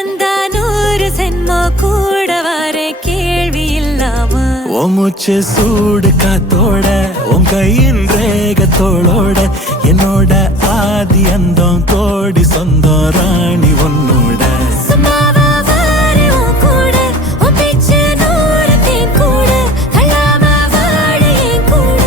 வந்தா 100 ஜென்மோ கூட வர கேள்வி இல்லாம உன் மூச்சு சூடு காத்தோட உன் கையின் ரேகத்தோளோட என்னோட ஆதி அந்தம் கோடி சொந்தம் ராணி உன்னோட சும்மாவா வாரு உன் கூட உன் பேச்சு 100 தேன் கூட கல்லாம வாழ என் கூட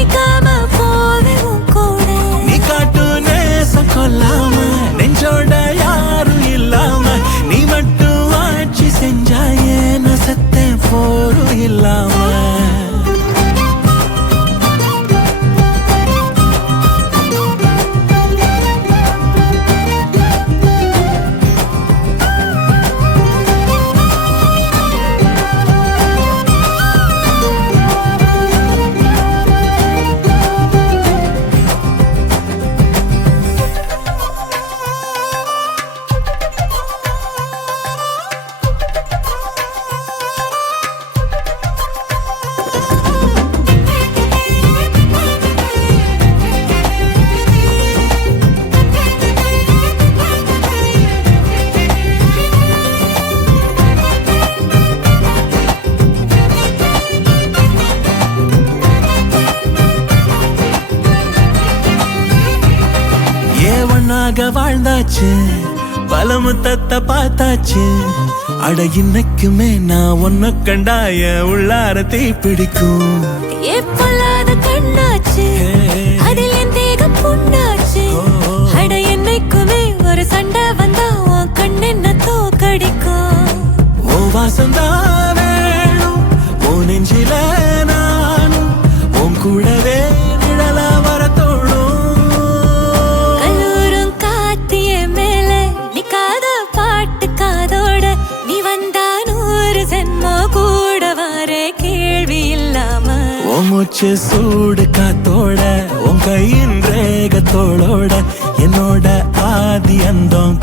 நிக்காம போவே உன் கூட நீ காட்டு நேசம் கொல்லாம நெஞ்சோட யாரும் இல்லாம நீ மட்டும் ஆட்சி செஞ்சாயே நான் செத்தேன் போரும் இல்லாம ஒன்னாக வாழ்ந்தாச்சு பல முத்தத்தை பார்த்தாச்சு அட இன்னைக்குமே நான் ஒன்ன கண்டாய உள்ளார தீ பிடிக்கும் எப்பொல்லாத கண்ணாச்சு அதில் என் தேகம் புண்ணாச்சு அட என்னைக்குமே ஒரு சண்டை வந்தா உன் கண்ணென்ன தோக்கடிக்கும் ஓ வாசந்தான் வேணும் ஓ நெஞ்சில நானும் உன் கூடவே நிழலா வர தோணும் கல்லூரும் காத்திய மேல நிக்காத பாட்டு காதோட நீ வந்தா 100 ஜென்மோ கூட வர கேள்வி இல்லாம உன் மூச்சு சூடு காத்தோட உன் கையின் ரேகத்தோளோட என்னோட ஆதி அந்தம்